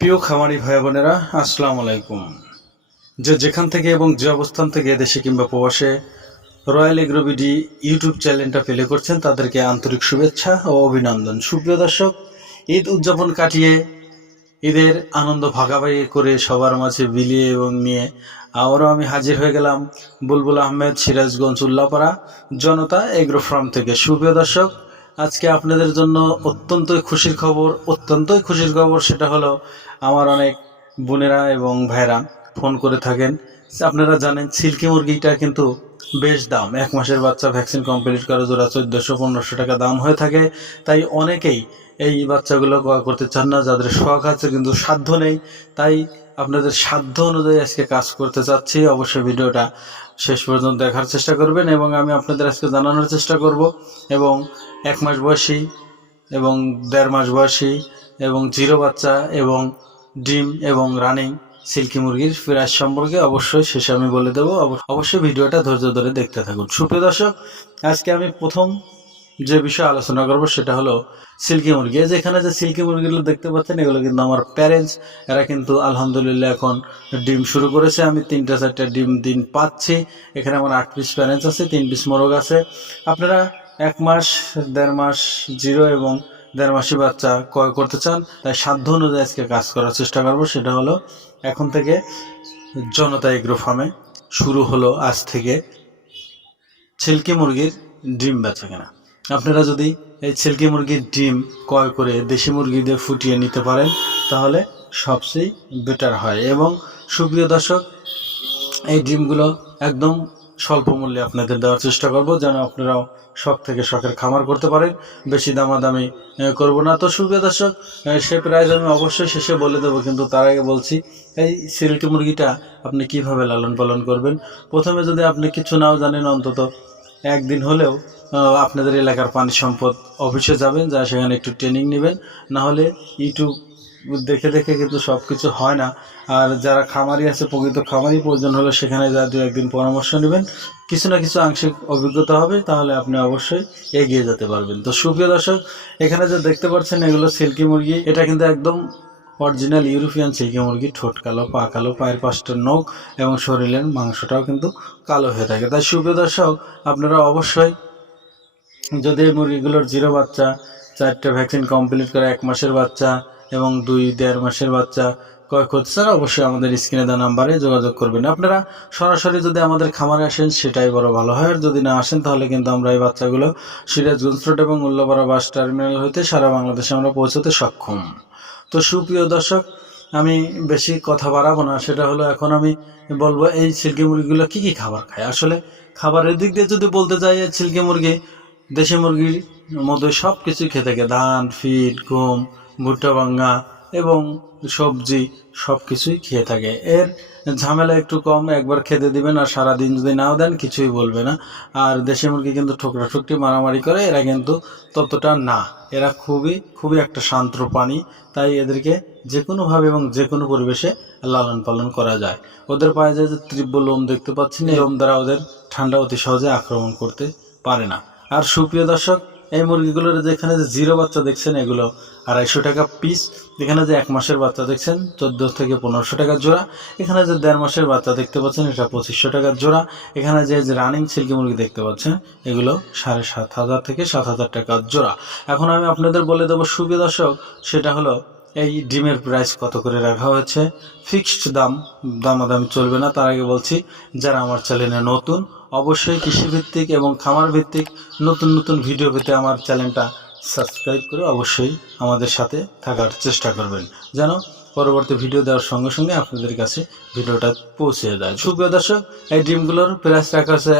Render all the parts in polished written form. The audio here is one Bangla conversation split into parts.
প্রিয় খামারি ভাই বোনেরা, আসসালামু আলাইকুম। যেখান থেকে এবং যে অবস্থান থেকে দেশে কিংবা প্রবাসে রয়্যাল এগ্রোবিডি ইউটিউব চ্যানেলটা প্লে করছেন তাদেরকে আন্তরিক শুভেচ্ছা ও অভিনন্দন। সুপ্রিয় দর্শক, ঈদ উদযাপন কাটিয়ে ঈদের আনন্দ ভাগাভাগি করে সবার মাঝে বিলিয়ে এবং নিয়ে আবারও আমি হাজির হয়ে গেলাম বুলবুল আহমেদ, সিরাজগঞ্জ উল্লাপাড়া জনতা এগ্রো ফার্ম থেকে। সুপ্রিয় দর্শক, আজকে আপনাদের জন্য অত্যন্তই খুশির খবর সেটা হলো আমার অনেক বোনেরা এবং ভাইরা ফোন করে থাকেন। আপনারা জানেন সিল্কি মুরগিটা কিন্তু বেশ দাম, 1 মাসের বাচ্চা ভ্যাকসিন কমপ্লিট করে জোড়া 1400-1500 টাকা দাম হয়ে থাকে। তাই অনেকেই এই বাচ্চাগুলো ক্রয় করতে চান না, যাদের শখ আছে কিন্তু সাধ্য নেই। তাই আপনাদের সাধ্য অনুযায়ী আজকে কাজ করতে চাচ্ছি। অবশ্যই ভিডিওটা শেষ পর্যন্ত দেখার চেষ্টা করবেন এবং আমি আপনাদের আজকে জানানোর চেষ্টা করব এবং 1 মাস বয়সী এবং 1.5 মাস বয়সী এবং জিরো বাচ্চা এবং ডিম এবং রানিং সিল্কি মুরগির প্রাইস সম্পর্কে অবশ্যই শেষে আমি বলে দেবো। অবশ্যই ভিডিওটা ধৈর্য ধরে দেখতে থাকুন। সুপ্রিয় দর্শক, আজকে আমি প্রথম যে বিষয়ে আলোচনা করব সেটা হলো সিল্কি মুরগি। যেখানে যে সিল্কি মুরগিগুলো দেখতে পাচ্ছেন এগুলো কিন্তু আমার প্যারেন্টস, এরা কিন্তু আলহামদুলিল্লাহ এখন ডিম শুরু করেছে। আমি 3-4টা ডিম দিন পাচ্ছি। এখানে আমার 8 পিস প্যারেন্টস আছে, 3 পিস মোরগ আছে। আপনারা 1 মাস, 1.5 মাস জিরো এবং 1.5 মাসি বাচ্চা ক্রয় করতে চান, তাই সাধ্য অনুযায়ী আজকে কাজ করার চেষ্টা করব। সেটা হলো এখন থেকে জনতা এগ্রো ফার্মে শুরু হলো আজ থেকে সিল্কি মুরগির ডিম বেচা কেনা। আপনারা যদি এই সিল্কি মুরগির ডিম ক্রয় করে দেশি মুরগি দিয়ে ফুটিয়ে নিতে পারেন তাহলে সবচেয়ে বেটার হয়। এবং সুপ্রিয় দর্শক, এই ডিমগুলো একদম স্বল্প মূল্যে আপনাদের দেওয়ার চেষ্টা করব, যেন আপনারাও শখ থেকে শখের খামার করতে পারেন। বেশি দামাদামি করব না। তো সুপ্রিয় দর্শক, সে প্রাইস আমি অবশ্যই শেষে বলে দেবো, কিন্তু তার আগে বলছি এই সিল্কি মুরগিটা আপনি কিভাবে লালন পালন করবেন। প্রথমে যদি আপনি কিছু নাও জানেন, অন্তত একদিন হলেও আপনাদের এলাকার পানি সম্পদ অফিসে যাবেন, যা সেখানে একটু ট্রেনিং নেবেন। না হলে ইউটিউব দেখে দেখে কিন্তু সব কিছু হয় না। আর যারা খামারি আছে, প্রকৃত খামারি, প্রয়োজন হলে সেখানে যা 2-1 দিন পরামর্শ নেবেন, কিছু না কিছু আংশিক অভিজ্ঞতা হবে, তাহলে আপনি অবশ্যই এগিয়ে যেতে পারবেন। তো সুপ্রিয় দর্শক, এখানে যে দেখতে পাচ্ছেন এগুলো সিল্কি মুরগি। এটা কিন্তু একদম অরিজিনাল ইউরোপিয়ান সিল্কি মুরগি। ঠোঁট কালো, পা কালো, পায়ের 5টা নখ এবং শরীরের মাংসটাও কিন্তু কালো হয়ে থাকে। তাই সুপ্রিয় দর্শক, আপনারা অবশ্যই যদি এই মুরগিগুলোর জিরো বাচ্চা, 4টা ভ্যাকসিন কমপ্লিট করে 1 মাসের বাচ্চা এবং 2-1.5 মাসের বাচ্চা ক্রয় করতে চান, অবশ্যই আমাদের স্ক্রিনে দেওয়া নাম্বারে যোগাযোগ করবেন। আপনারা সরাসরি যদি আমাদের খামারে আসেন সেটাই বড় ভালো হয়। আর যদি না আসেন তাহলে কিন্তু আমরা এই বাচ্চাগুলো সিরাজগঞ্জ রোড এবং উল্লাপাড়া বাস টার্মিনাল হইতে সারা বাংলাদেশে আমরা পৌঁছতে সক্ষম। তো সুপ্রিয় দর্শক, আমি বেশি কথা বাড়াবো না। সেটা হলো এখন আমি বলবো এই সিল্কি মুরগিগুলো কী কী খাবার খায়। আসলে খাবারের দিক দিয়ে যদি বলতে চাই, এই সিল্কি মুরগি দেশি মুরগির মধ্যে সব কিছুই খেয়ে থাকে। ধান, ফিড, গম, ভুট্টা ভাঙ্গা এবং সবজি সব কিছুই খেয়ে থাকে। এর ঝামেলা একটু কম, একবার খেতে দিবেন আর সারাদিন যদি নাও দেন কিছুই বলবে না। আর দেশি মুরগি কিন্তু ঠোকরাঠুকরি মারামারি করে, এরা কিন্তু ততটা না। এরা খুবই একটা শান্ত প্রাণী, তাই এদেরকে যে কোনোভাবে এবং যে কোনো পরিবেশে লালন পালন করা যায়। ওদের পায়ে যে তীব্র লোম দেখতে পাচ্ছেন, এই লোম দ্বারা ওদের ঠান্ডা অতি সহজে আক্রমণ করতে পারে না। আর সুপ্রিয় দর্শক, এই মুরগিগুলোর যেখানে যে জিরো বাচ্চা দেখছেন এগুলো 250 টাকা পিস। এখানে যে 1 মাসের বাচ্চা দেখছেন 1400-1500 টাকা জোড়া। এখানে যে 1.5 মাসের বাচ্চা দেখতে পাচ্ছেন এটা 2500 টাকা জোড়া। এখানে যে রানিং সিল্কি মুরগি দেখতে পাচ্ছেন এগুলো 7500 থেকে 7000 টাকা জোড়া। এখন আমি আপনাদের বলে দেবো সুপ্রিয় দর্শক, সেটা হলো এই ডিমের প্রাইস কত করে রাখা হয়েছে। ফিক্সড দামাদামি চলবে না। তার আগে বলছি, যারা আমার চ্যানেলে নতুন, অবশ্যই কৃষিভিত্তিক এবং খামার ভিত্তিক নতুন ভিডিও পেতে আমার চ্যানেলটা সাবস্ক্রাইব করে অবশ্যই আমাদের সাথে থাকার চেষ্টা করবেন, যেন পরবর্তী ভিডিও দেওয়ার সঙ্গে সঙ্গে আপনাদের কাছে ভিডিওটা পৌঁছে যায়। সুপ্রিয় দর্শক, এই ডিমগুলোর প্রাইস রাখা আছে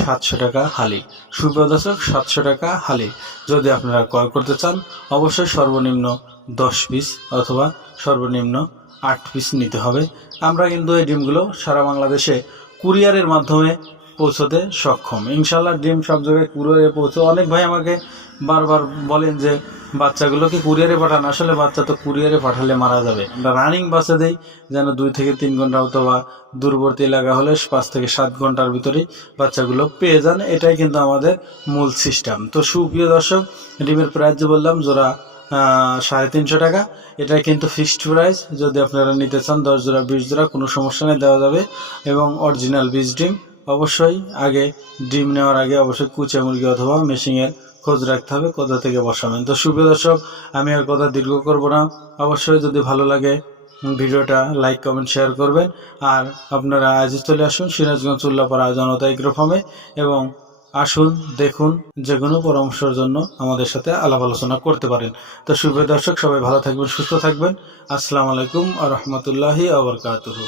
700 টাকা হালি। সুপ্রিয় দর্শক, 700 টাকা হালি। যদি আপনারা ক্রয় করতে চান অবশ্যই সর্বনিম্ন 10 পিস অথবা সর্বনিম্ন 8 পিস নিতে হবে। আমরা কিন্তু এই ডিমগুলো সারা বাংলাদেশে কুরিয়ারের মাধ্যমে পৌঁছতে সক্ষম। ইনশাল্লাহ ডিম সব জায়গায় কুরিয়ারে পৌঁছে। অনেক ভাই আমাকে বারবার বলেন যে বাচ্চাগুলোকে কুরিয়ারে পাঠান। আসলে বাচ্চা তো কুরিয়ারে পাঠালে মারা যাবে। আমরা রানিং বাসে দেই, যেন 2 থেকে 3 ঘন্টা অথবা দূরবর্তী এলাকা হলে 5 থেকে 7 ঘন্টার ভিতরেই বাচ্চাগুলো পেয়ে যান। এটাই কিন্তু আমাদের মূল সিস্টেম। তো সুপ্রিয় দর্শক, ডিমের প্রাইস যে বললাম জোড়া 350 টাকা। এটা কিন্তু ফিক্সড প্রাইস। যদি আপনারা নিতে চান 10 জোড়া 20 জোড়া কোনো সমস্যা নেই, দেওয়া যাবে। এবং অরিজিনাল বীজ ডিম। অবশ্যই আগে ডিম নেওয়ার আগে অবশ্যই কুচে মুরগি অথবা মেশিনের খোঁজ রাখতে হবে কোথা থেকে বসাবেন। তো সুপ্রিয় দর্শক, আমি আর কথা দীর্ঘ করব না। অবশ্যই যদি ভালো লাগে ভিডিওটা লাইক কমেন্ট শেয়ার করবেন। আর আপনারা আজই চলে আসুন সিরাজগঞ্জ উল্লাপাড়া জনতা এগ্রো ফার্মে এবং আসুন দেখুন, যে কোনো পরামর্শের জন্য আমাদের সাথে আলাপ আলোচনা করতে পারেন। তো সুপ্রিয় দর্শক, সবাই ভালো থাকবেন, সুস্থ থাকবেন। আসসালামু আলাইকুম ওয়া রাহমাতুল্লাহি ওয়া বারাকাতুহু।